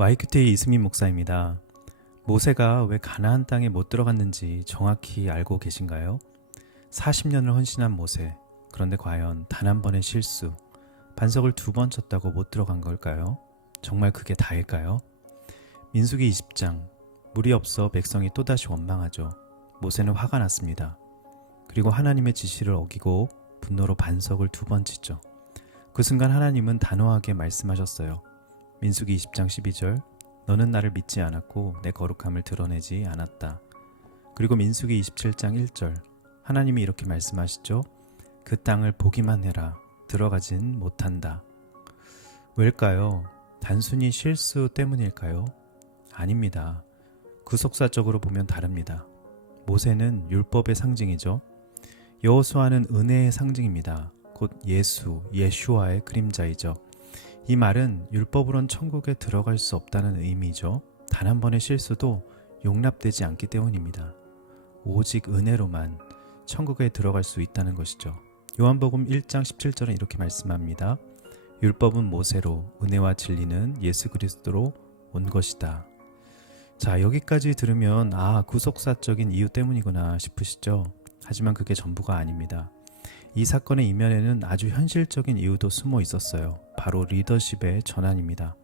YQT의 이승민 목사입니다. 모세가 왜 가나안 땅에 못 들어갔는지 정확히 알고 계신가요? 40년을 헌신한 모세. 그런데 과연 단 한 번의 실수, 반석을 두 번 쳤다고 못 들어간 걸까요? 정말 그게 다일까요? 민수기 20장. 물이 없어 백성이 또다시 원망하죠. 모세는 화가 났습니다. 그리고 하나님의 지시를 어기고 분노로 반석을 두 번 치죠. 그 순간 하나님은 단호하게 말씀하셨어요. 민수기 20장 12절 너는 나를 믿지 않았고 내 거룩함을 드러내지 않았다. 그리고 민수기 27장 1절 하나님이 이렇게 말씀하시죠. 그 땅을 보기만 해라. 들어가진 못한다. 왜일까요? 단순히 실수 때문일까요? 아닙니다. 구속사적으로 보면 다릅니다. 모세는 율법의 상징이죠. 여호수아는 은혜의 상징입니다. 곧 예수, 예슈아의 그림자이죠. 이 말은 율법으론 천국에 들어갈 수 없다는 의미죠. 단 한 번의 실수도 용납되지 않기 때문입니다. 오직 은혜로만 천국에 들어갈 수 있다는 것이죠. 요한복음 1장 17절은 이렇게 말씀합니다. 율법은 모세로 은혜와 진리는 예수 그리스도로 온 것이다. 자, 여기까지 들으면 아, 구속사적인 이유 때문이구나 싶으시죠? 하지만 그게 전부가 아닙니다. 이 사건의 이면에는 아주 현실적인 이유도 숨어 있었어요. 바로 리더십의 전환입니다.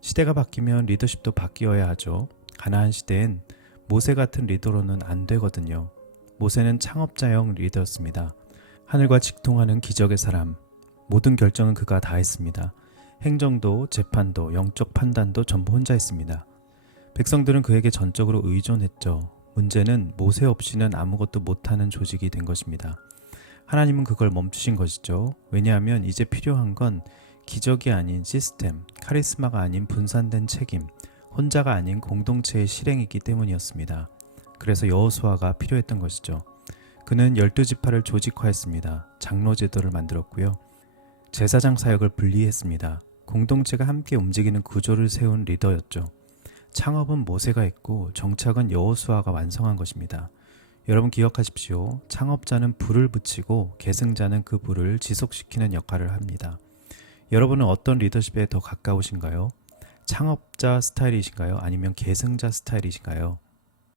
시대가 바뀌면 리더십도 바뀌어야 하죠. 가나안 시대엔 모세 같은 리더로는 안 되거든요. 모세는 창업자형 리더였습니다. 하늘과 직통하는 기적의 사람. 모든 결정은 그가 다 했습니다. 행정도, 재판도, 영적 판단도 전부 혼자 했습니다. 백성들은 그에게 전적으로 의존했죠. 문제는 모세 없이는 아무것도 못하는 조직이 된 것입니다. 하나님은 그걸 멈추신 것이죠. 왜냐하면 이제 필요한 건 기적이 아닌 시스템, 카리스마가 아닌 분산된 책임, 혼자가 아닌 공동체의 실행이기 때문이었습니다. 그래서 여호수아가 필요했던 것이죠. 그는 열두 지파를 조직화했습니다. 장로 제도를 만들었고요. 제사장 사역을 분리했습니다. 공동체가 함께 움직이는 구조를 세운 리더였죠. 창업은 모세가 했고 정착은 여호수아가 완성한 것입니다. 여러분 기억하십시오. 창업자는 불을 붙이고 계승자는 그 불을 지속시키는 역할을 합니다. 여러분은 어떤 리더십에 더 가까우신가요? 창업자 스타일이신가요? 아니면 계승자 스타일이신가요?